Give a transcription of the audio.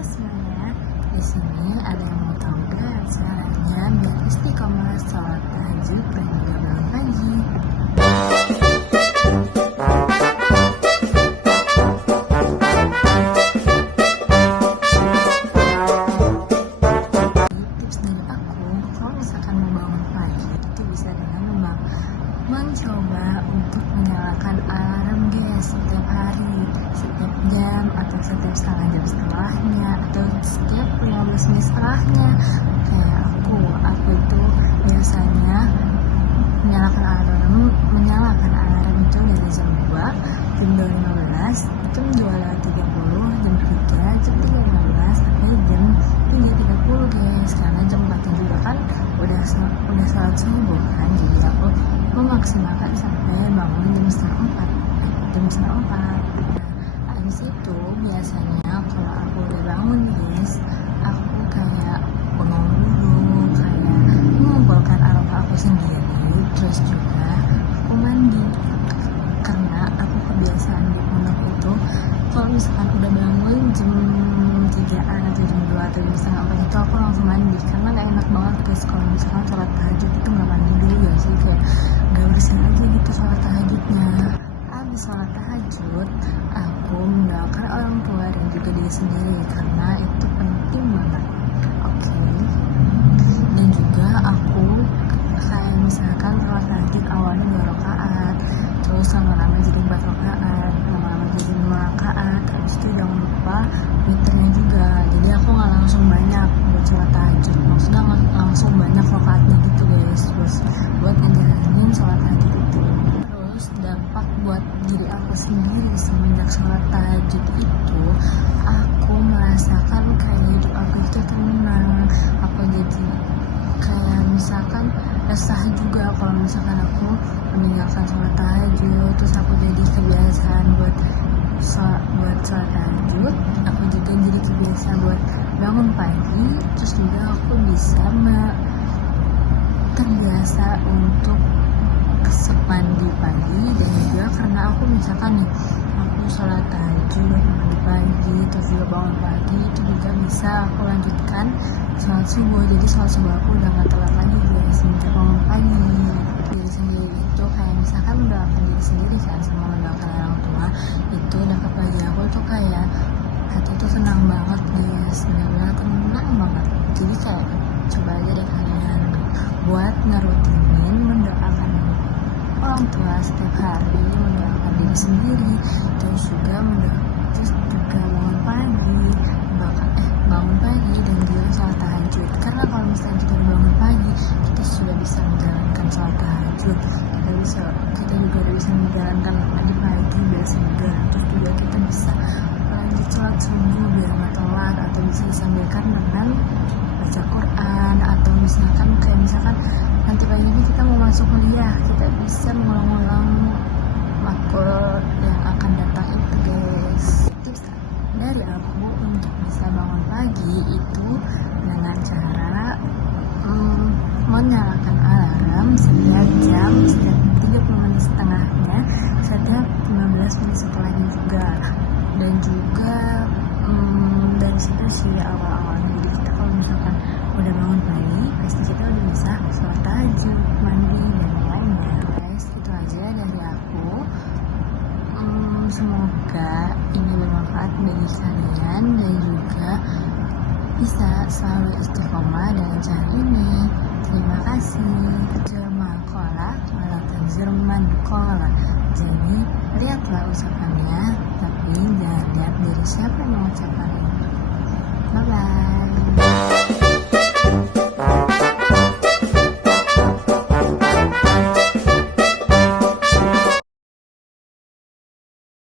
Halo semuanya, di sini ada yang mau tahu gak caranya biar istiqomah sholat tahajud dan juga bangun pagi? Tips dari aku, kalau misalkan mau bangun pagi itu bisa dengan mencoba untuk menyalakan alarm guys setiap hari, setiap jam atau setiap setengah jam setelahnya atau setiap 15 menit setelahnya. Kayak aku itu biasanya menyalakan alarm itu dari jam 2, jam 2.15, jam 2.30, jam 3, jam 3.15 sampai jam 3.30 guys, karena jam 4 juga kan udah sholat subuh kan, jadi aku memaksimalkan sampai bangun jam setengah 4. Nah, habis itu biasanya kalau aku udah bangun guys, aku kayak bengong dulu, kayak mengumpulkan aroma aku sendiri, terus juga aku mandi, karena aku kebiasaan di pondok itu kalau misalkan udah bangun jam 3-an atau jam 2 atau jam setengah 4 itu aku langsung mandi, karena gak enak banget guys kalau misalkan sholat tahajud itu gak mandi dulu ya sih, kayak gak bersin aja gitu sholat tahajudnya. Habis sholat tahajud, aku mendoakan orang tua dan juga diri sendiri karena itu penting banget. Oke. Dan juga aku kayak misalkan sholat tahajud awalnya 2 rakaat, terus lama-lama jadi 4 rakaat, lama-lama jadi 5 rakaat. Habis itu jangan lupa witirnya juga. Jadi aku nggak langsung banyak buat sholat tahajud, maksudnya nggak langsung banyak rakaatnya gitu guys, buat ngejalanin sholat tahajud itu. Terus dampak buat diri aku sendiri semenjak sholat tahajud itu, aku merasakan kayak hidup aku itu tenang. Aku jadi kayak misalkan resah juga kalau misalkan aku meninggalkan sholat tahajud, terus aku jadi kebiasaan buat sholat tahajud, aku juga jadi kebiasaan buat bangun pagi, terus juga aku bisa terbiasa untuk mandi pagi. Dan juga karena aku misalkan nih, aku sholat tahajud, mandi pagi, terus juga bangun pagi, itu juga bisa aku lanjutkan sholat subuh. Jadi sholat subuh aku udah gak telat lagi guys semenjak bangun pagi. Diri sendiri itu kayak misalkan mendoakan diri sendiri kan, sama mendoakan orang tua, itu dampak bagi aku tuh kayak hati itu senang banget guys, bener-bener tenang banget. Jadi kayak coba aja deh kalian buat ngerutinin mendoakan orang tua setiap hari, mendoakan diri sendiri, terus juga bangun pagi dan juga sholat tahajud. Karena kalau misalnya kita bangun pagi, kita sudah bisa menjalankan sholat tahajud, kita juga udah bisa menjalankan mandi pagi biar segar, terus juga kita bisa lanjut sholat subuh biar nggak telat, atau bisa disambilkan dengan baca Quran, atau misalkan nanti pagi ini kita mau masuk kuliah, kita bisa mengulang-ulang makul yang akan datang itu guys. Tips dari aku untuk bisa bangun pagi itu dengan cara menyalakan alarm setiap 30 menit setengahnya, setiap 15 menit setelahnya juga. Dan juga dari situ sih awal-awalnya, jadi kita kalau misalkan udah bangun pagi pasti kita udah bisa sholat tahajud, mandi dan lainnya guys. Itu aja dari aku. Semoga ini bermanfaat bagi kalian dan juga bisa selalu istiqomah dengan cara ini. Terima kasih. Jerman kola. Jadi lihatlah ucapannya, tapi jangan lihat dari siapa yang mengucapkan itu. Bye bye.